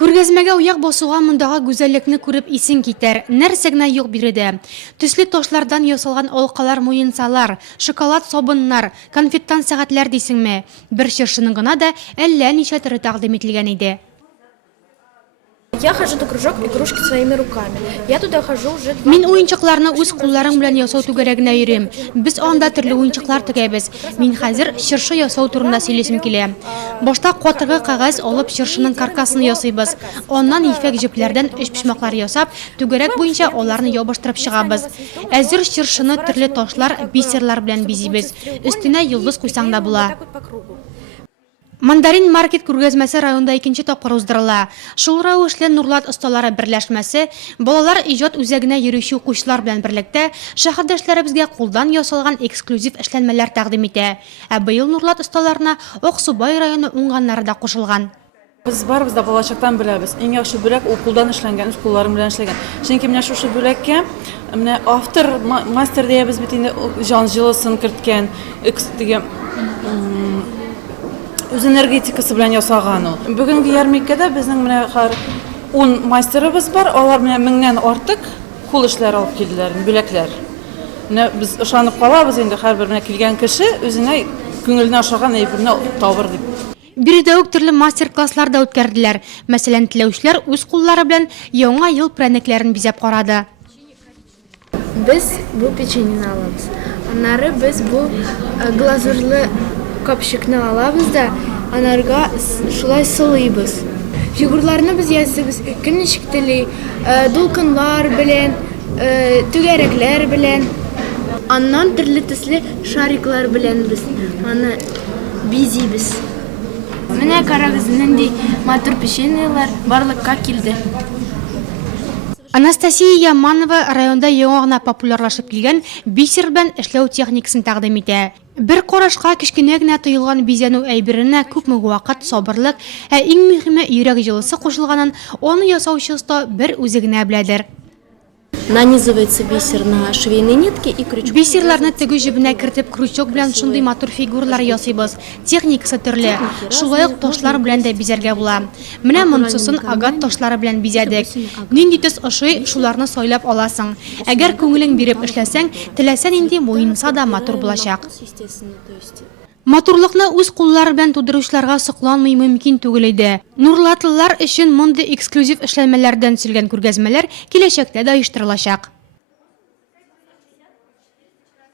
Күргәзмәгә уяк басуга мондагы гүзәллекне күреп исең китәр. Нәрсә генә юк биредә. Төсле ташлардан ясалган алкалар, муенсалар, шоколад сабыннар, конфеттан сәгатьләр дисеңме. Бер чыршының гына да әллә ничә төры тәкъдим ителгән иде. Я хожу на кружок игрушки своими руками. Я туда хожу уже... Мин уенчыкларны үз кулларым белән ясау түгәрәгенә йөрим. Без анда төрле уенчыклар тегәбез. Мин хәзер чыршы ясау турында сөйләсем килә. Башта катыргы кагаз алып чыршының каркасын ясыйбыз. Аннан ефәк җепләрдән эч почмаклар ясап, түгәрәк буенча аларны ябыштырып чыгабыз. Әзер чыршыны төрле ташлар, бисерлар белән бизибез. Өстенә йолдыз куйсаң да була. Мандарин маркет күргәзмәсе районда икенче тапкыр уздырыла. Шул рәвешле Нурлат осталары берләшмәсе балалар иҗат үзәгенә йөрүче укучылар белән берлектә шәһәрдәшләребезгә кулдан ясалган эксклюзив эшләнмәләр тәкъдим итә. Ә быел Нурлат осталарына Аксубай районы уңганнары да кушылган. Biz barыбыз да балачактан беләбез. Иң яхшы бүләк ул кулдан эшләнгән, үз кулларым белән эшләгән. Чөнки менә шушы бүләккә менә автор, мастер диябез бит инде җан җылысын керткән, диге үз энергетикасы белән ясаган ул. Бүгенге ярминкәдә безнең менә 10 мастерыбыз бар, алар менә 1000нән артык кул эшләре алып килделәр, бүләкләр. Менә без ышанып калабыз инде һәрбер менә килгән кеше үзенә күңеленә ошаган әйберне табыр дип. Биредә үк төрле мастер-класслар да үткәрделәр. Мәсәлән, теләүчеләр үз куллары белән яңа ел прәнекләрен бизәп карады. Без бу печеньене алабыз. Аннары без бу глазурлы капчыкны алабыз да, анарга шулай сылыйбыз. Фигурларны без ясыйбыз. Көнчиктели, дулкынлар белән, түгәрәкләр белән. Аннан төрле төсле шариклар белән без аны бизибез. Менә карагыз, нинди матур печеньелар барлыкка килде. Анастасия Яманова районда яңа гына популярлашып килгән бисер белән эшләү техникасын тәкъдим итә. Бер карашка кечкенә генә тоелган бизәнү әйберенә күпме вакыт, сабырлык, ә иң мөһиме йөрәк җылысы кушылганын аны ясаучы уста бер үзе генә беләдер. Нанизывается бисер на швейные нитки и крючок. Бисерларны тегү җибенә кертеп крючок белән шундый матур фигуралар ясыйбыз. Техникасы төрле. Шулай ук ташлар белән дә бизәргә була. Менә монсысын агат ташлары белән бизәдек. Нинди төс ошый, шуларны сайлап аласың. Әгәр күңелең биреп эшләсәң, теләсә нинди муенса да матур булачак. Матурлыкны үз куллары белән тудыручыларга сокланмый мөмкин түгел иде. Нурлатлылар өчен мондый эксклюзив эшләнмәләрдән сөйлгән күргәзмәләр киләчәктә дә оештырылачак.